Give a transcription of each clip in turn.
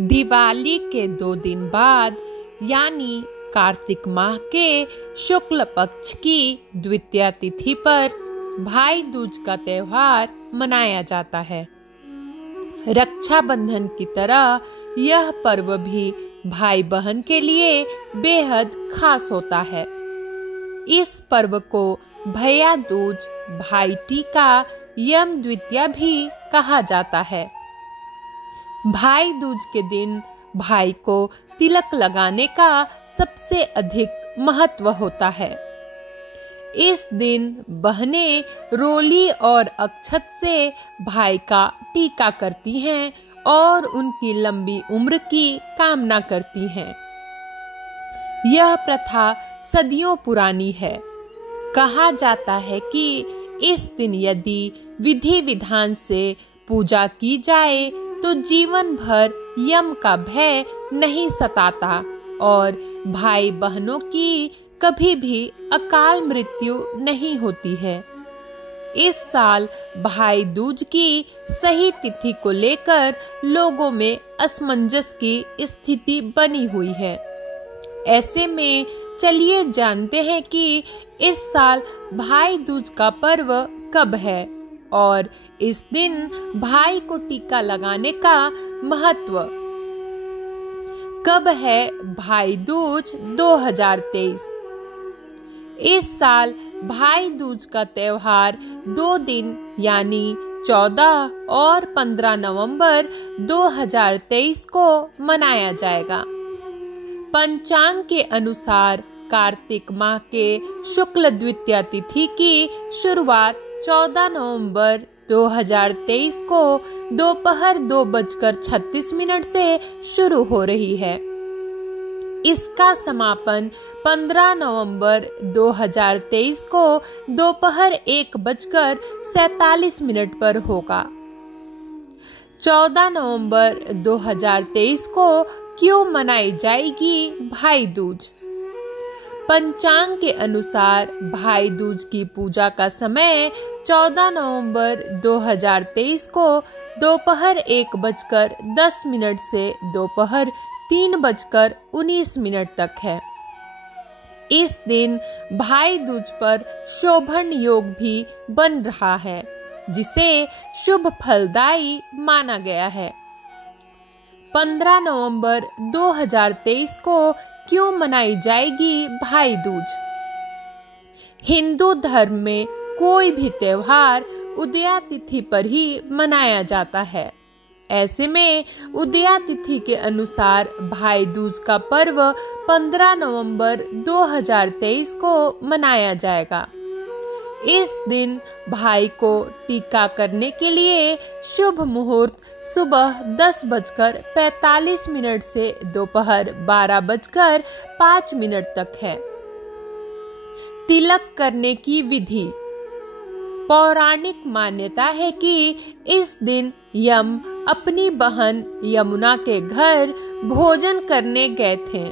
दिवाली के 2 दिन बाद यानी कार्तिक माह के शुक्ल पक्ष की द्वितीया तिथि पर भाई दूज का त्योहार मनाया जाता है। रक्षाबंधन की तरह यह पर्व भी भाई बहन के लिए बेहद खास होता है। इस पर्व को भैया दूज, भाई टीका, यम द्वितीया भी कहा जाता है। भाई दूज के दिन भाई को तिलक लगाने का सबसे अधिक महत्व होता है। इस दिन बहनें रोली और अक्षत से भाई का टीका करती हैं और उनकी लंबी उम्र की कामना करती हैं। यह प्रथा सदियों पुरानी है। कहा जाता है कि इस दिन यदि विधि विधान से पूजा की जाए तो जीवन भर यम का भय नहीं सताता और भाई बहनों की कभी भी अकाल मृत्यु नहीं होती है। इस साल भाई दूज की सही तिथि को लेकर लोगों में असमंजस की स्थिति बनी हुई है। ऐसे में चलिए जानते हैं कि इस साल भाई दूज का पर्व कब है और इस दिन भाई को टीका लगाने का महत्व कब है। भाई दूज 2023। इस साल भाई दूज का त्योहार 2 दिन यानी 14 और 15 नवंबर 2023 को मनाया जाएगा। पंचांग के अनुसार कार्तिक माह के शुक्ल द्वितीया तिथि की शुरुआत 14 नवंबर 2023 को दोपहर 2:36 से शुरू हो रही है। इसका समापन 15 नवंबर 2023 को दोपहर 1:47 पर होगा। 14 नवंबर 2023 को क्यों मनाई जाएगी भाई दूज? पंचांग के अनुसार भाई दूज की पूजा का समय 14 नवंबर 2023 को दोपहर 1:10 से दोपहर 3:19 तक है। इस दिन भाई दूज पर शोभन योग भी बन रहा है, जिसे शुभ फलदायी माना गया है। 15 नवंबर 2023 को क्यों मनाई जाएगी भाई दूज? हिंदू धर्म में कोई भी त्योहार उदया तिथि पर ही मनाया जाता है। ऐसे में उदया तिथि के अनुसार भाई दूज का पर्व 15 नवंबर 2023 को मनाया जाएगा। इस दिन भाई को टीका करने के लिए शुभ मुहूर्त सुबह 10:45 से दोपहर 12:05 तक है। तिलक करने की विधि। पौराणिक मान्यता है कि इस दिन यम अपनी बहन यमुना के घर भोजन करने गए थे।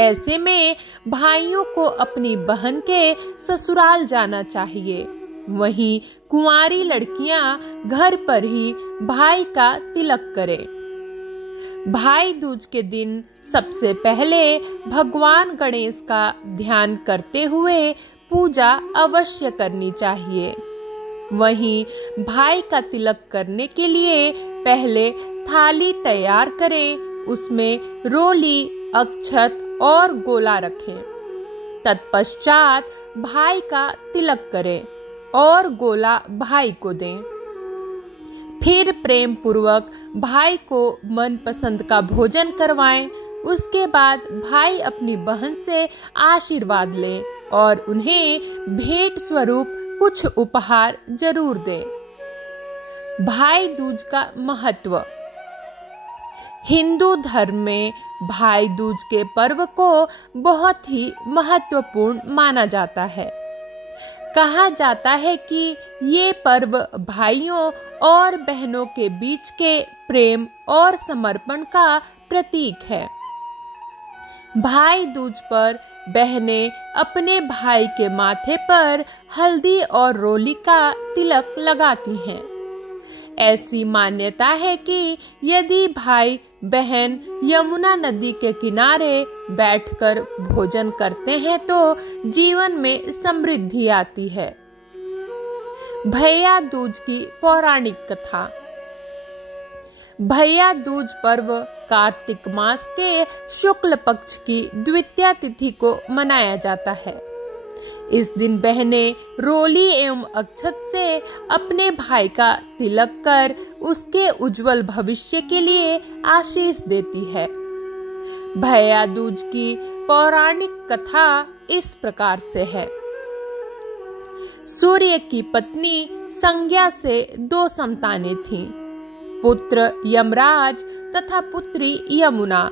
ऐसे में भाइयों को अपनी बहन के ससुराल जाना चाहिए। वहीं कुंवारी लड़कियां घर पर ही भाई का तिलक करें। भाई दूज के दिन सबसे पहले भगवान गणेश का ध्यान करते हुए पूजा अवश्य करनी चाहिए। वहीं भाई का तिलक करने के लिए पहले थाली तैयार करें, उसमें रोली, अक्षत और गोला रखें। तत्पश्चात भाई का तिलक करें और गोला भाई को दें। फिर प्रेम पूर्वक भाई को मनपसंद का भोजन करवाएं। उसके बाद भाई अपनी बहन से आशीर्वाद लें और उन्हें भेंट स्वरूप कुछ उपहार जरूर दें। भाई दूज का महत्व। हिंदू धर्म में भाई दूज के पर्व को बहुत ही महत्वपूर्ण माना जाता है। कहा जाता है कि ये पर्व भाइयों और बहनों के बीच के प्रेम और समर्पण का प्रतीक है। भाई दूज पर बहनें अपने भाई के माथे पर हल्दी और रोली का तिलक लगाती हैं। ऐसी मान्यता है कि यदि भाई बहन यमुना नदी के किनारे बैठकर भोजन करते हैं तो जीवन में समृद्धि आती है। भैया दूज की पौराणिक कथा। भैया दूज पर्व कार्तिक मास के शुक्ल पक्ष की द्वितीया तिथि को मनाया जाता है। इस दिन बहनें रोली एवं अक्षत से अपने भाई का तिलक कर उसके उज्जवल भविष्य के लिए आशीष देती है। भैया दूज की पौराणिक कथा इस प्रकार से है। सूर्य की पत्नी संज्ञा से 2 संतानें थीं, पुत्र यमराज तथा पुत्री यमुना।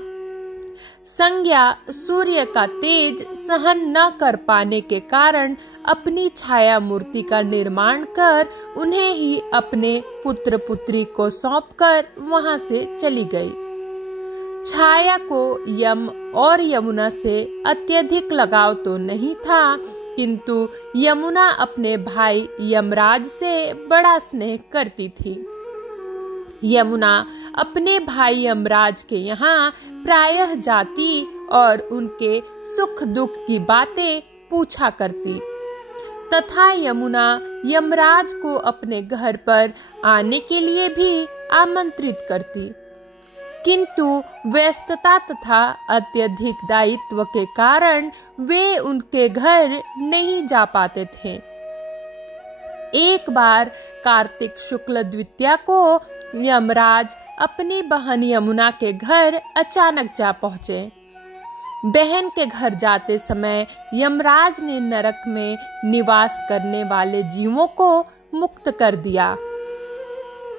संज्ञा सूर्य का तेज सहन न कर पाने के कारण अपनी छाया मूर्ति का निर्माण कर उन्हें ही अपने पुत्र पुत्री को सौंपकर वहां से चली गई। छाया को यम और यमुना से अत्यधिक लगाव तो नहीं था, किंतु यमुना अपने भाई यमराज से बड़ा स्नेह करती थी। यमुना अपने भाई यमराज के यहाँ प्रायः जाती और उनके सुख दुख की बातें पूछा करती तथा यमुना यमराज को अपने घर पर आने के लिए भी आमंत्रित करती, किंतु व्यस्तता तथा अत्यधिक दायित्व के कारण वे उनके घर नहीं जा पाते थे। एक बार कार्तिक शुक्ल द्वितीया को यमराज अपनी बहन यमुना के घर अचानक जा पहुंचे। बहन के घर जाते समय यमराज ने नरक में निवास करने वाले जीवों को मुक्त कर दिया।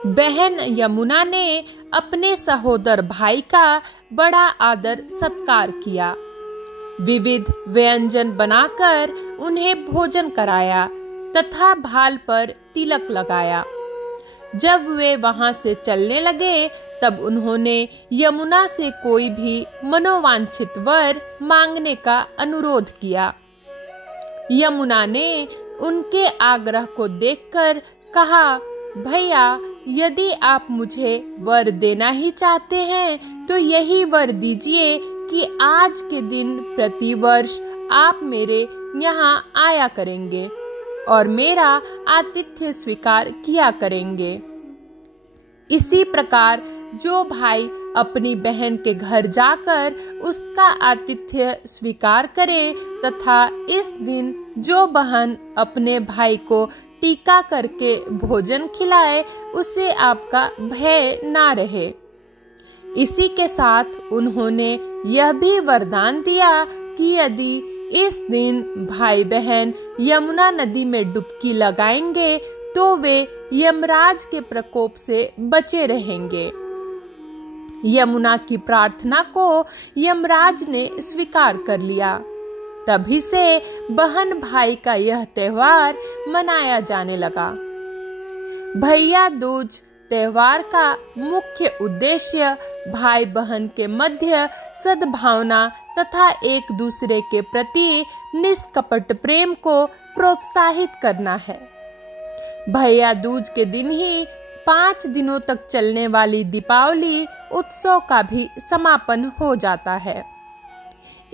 बहन यमुना ने अपने सहोदर भाई का बड़ा आदर सत्कार किया, विविध व्यंजन बनाकर उन्हें भोजन कराया तथा भाल पर तिलक लगाया। जब वे वहां से चलने लगे तब उन्होंने यमुना से कोई भी मनोवांछित वर मांगने का अनुरोध किया। यमुना ने उनके आग्रह को देखकर कहा, भैया यदि आप मुझे वर देना ही चाहते हैं तो यही वर दीजिए कि आज के दिन प्रतिवर्ष आप मेरे यहाँ आया करेंगे और मेरा आतिथ्य स्वीकार किया करेंगे। इसी प्रकार जो भाई अपनी बहन के घर जाकर उसका आतिथ्य स्वीकार करे तथा इस दिन जो बहन अपने भाई को टीका करके भोजन खिलाए उसे आपका भय ना रहे। इसी के साथ उन्होंने यह भी वरदान दिया कि यदि इस दिन भाई बहन यमुना नदी में डुबकी लगाएंगे तो वे यमराज के प्रकोप से बचे रहेंगे। यमुना की प्रार्थना को यमराज ने स्वीकार कर लिया। तभी से बहन भाई का यह त्योहार मनाया जाने लगा। भैया दूज त्योहार का मुख्य उद्देश्य भाई बहन के मध्य सद्भावना तथा एक दूसरे के प्रति निष्कपट प्रेम को प्रोत्साहित करना है। भैया दूज के दिन ही 5 दिनों तक चलने वाली दीपावली उत्सव का भी समापन हो जाता है।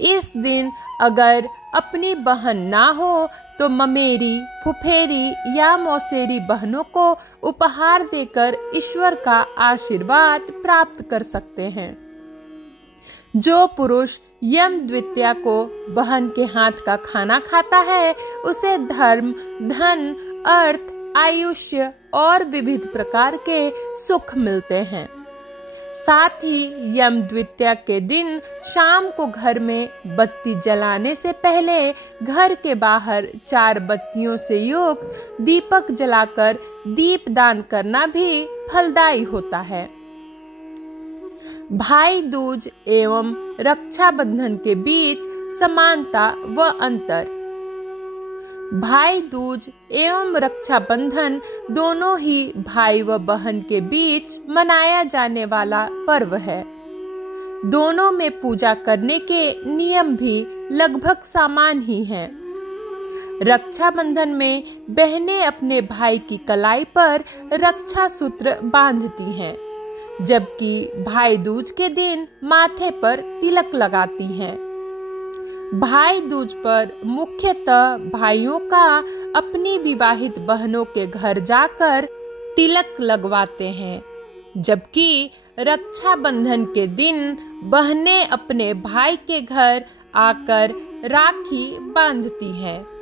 इस दिन अगर अपनी बहन ना हो तो ममेरी, फुफेरी या मौसेरी बहनों को उपहार देकर ईश्वर का आशीर्वाद प्राप्त कर सकते हैं। जो पुरुष यम द्वितीया को बहन के हाथ का खाना खाता है उसे धर्म, धन, अर्थ, आयुष्य और विविध प्रकार के सुख मिलते हैं। साथ ही यम द्वितीया के दिन शाम को घर में बत्ती जलाने से पहले घर के बाहर 4 बत्तियों से युक्त दीपक जलाकर दीप दान करना भी फलदायी होता है। भाई दूज एवं रक्षाबंधन के बीच समानता व अंतर। भाई दूज एवं रक्षाबंधन दोनों ही भाई व बहन के बीच मनाया जाने वाला पर्व है। दोनों में पूजा करने के नियम भी लगभग समान ही हैं। रक्षाबंधन में बहनें अपने भाई की कलाई पर रक्षा सूत्र बांधती हैं, जबकि भाई दूज के दिन माथे पर तिलक लगाती हैं। भाई दूज पर मुख्यतः भाइयों का अपनी विवाहित बहनों के घर जाकर तिलक लगवाते हैं, जबकि रक्षाबंधन के दिन बहनें अपने भाई के घर आकर राखी बांधती हैं।